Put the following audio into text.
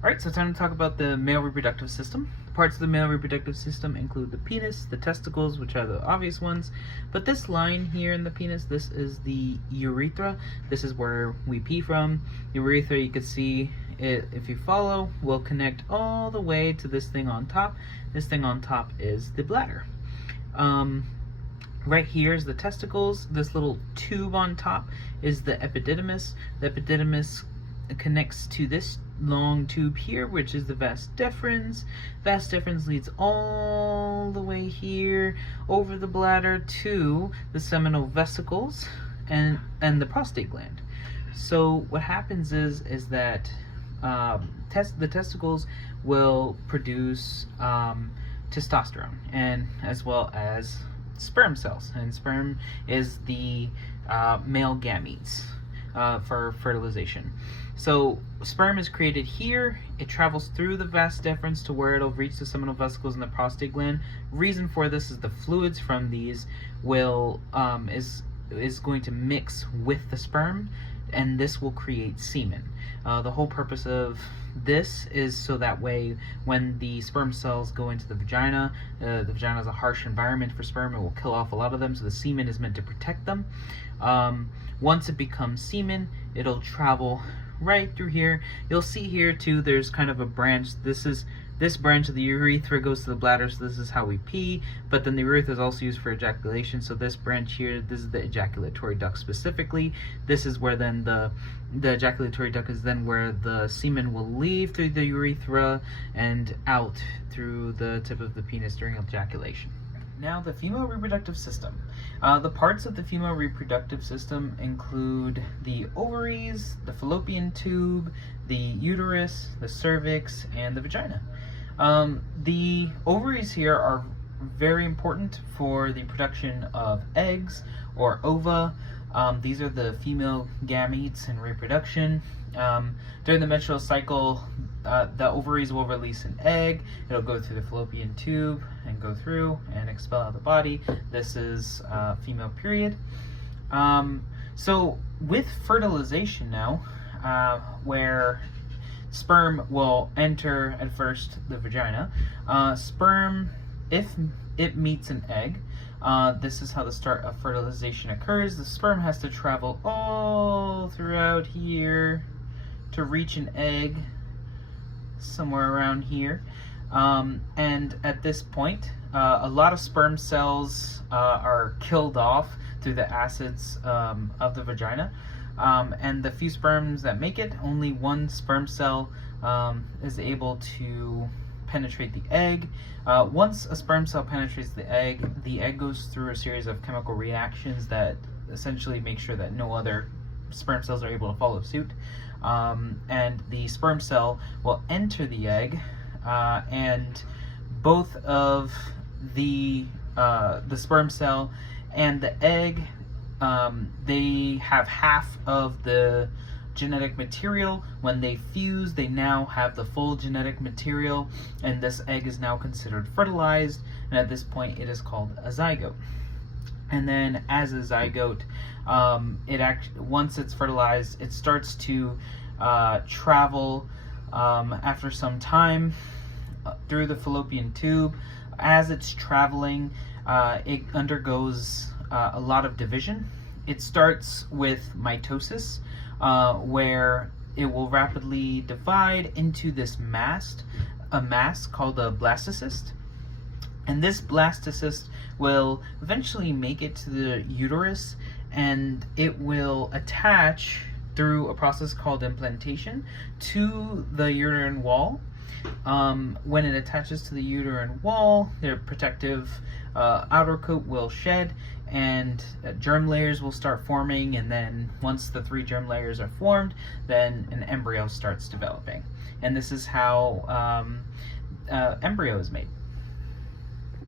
Alright, so time to talk about the male reproductive system. Parts of the male reproductive system include the penis, the testicles, which are the obvious ones, but this line here in the penis, this is the urethra. This is where we pee from. Urethra, you can see it, if you follow, will connect all the way to this thing on top. This thing on top is the bladder. Right here is the testicles. This little tube on top is the epididymis. The epididymis connects to this long tube here, which is the vas deferens. Vas deferens leads all the way here over the bladder to the seminal vesicles and the prostate gland. So what happens is that the testicles will produce testosterone, and as well as sperm cells, and sperm is the male gametes for fertilization. So sperm is created here, it travels through the vas deferens to where it'll reach the seminal vesicles and the prostate gland. Reason for this is the fluids from these will is going to mix with the sperm, and this will create semen. The whole purpose of this is so that way when the sperm cells go into the vagina is a harsh environment for sperm. It will kill off a lot of them, so the semen is meant to protect them. Once it becomes semen, it'll travel right through here. You'll see here too, there's kind of a branch. This branch of the urethra goes to the bladder, so this is how we pee, but then the urethra is also used for ejaculation, so this branch here, this is the ejaculatory duct specifically. This is where then the ejaculatory duct is then where the semen will leave through the urethra and out through the tip of the penis during ejaculation. Now, the female reproductive system. The parts of the female reproductive system include the ovaries, the fallopian tube, the uterus, the cervix, and the vagina. The ovaries here are very important for the production of eggs or ova. These are the female gametes in reproduction. During the menstrual cycle, the ovaries will release an egg. It'll go through the fallopian tube and go through and expel out of the body. This is female period. So with fertilization now, where sperm will enter at first the vagina, sperm, if it meets an egg, this is how the start of fertilization occurs. The sperm has to travel all throughout here to reach an egg somewhere around here, and at this point a lot of sperm cells are killed off through the acids of the vagina, and the few sperms that make it, only one sperm cell is able to penetrate the egg. Once a sperm cell penetrates the egg goes through a series of chemical reactions that essentially make sure that no other sperm cells are able to follow suit. And the sperm cell will enter the egg, and both of the sperm cell and the egg, they have half of the genetic material. When they fuse, they now have the full genetic material, and this egg is now considered fertilized, and at this point it is called a zygote. And then as a zygote, once it's fertilized, it starts to travel after some time through the fallopian tube. As it's traveling, it undergoes a lot of division. It starts with mitosis, where it will rapidly divide into this a mass called a blastocyst. And this blastocyst will eventually make it to the uterus, and it will attach through a process called implantation to the uterine wall. When it attaches to the uterine wall, their protective outer coat will shed, and germ layers will start forming, and then once the 3 germ layers are formed, then an embryo starts developing. And this is how embryo is made.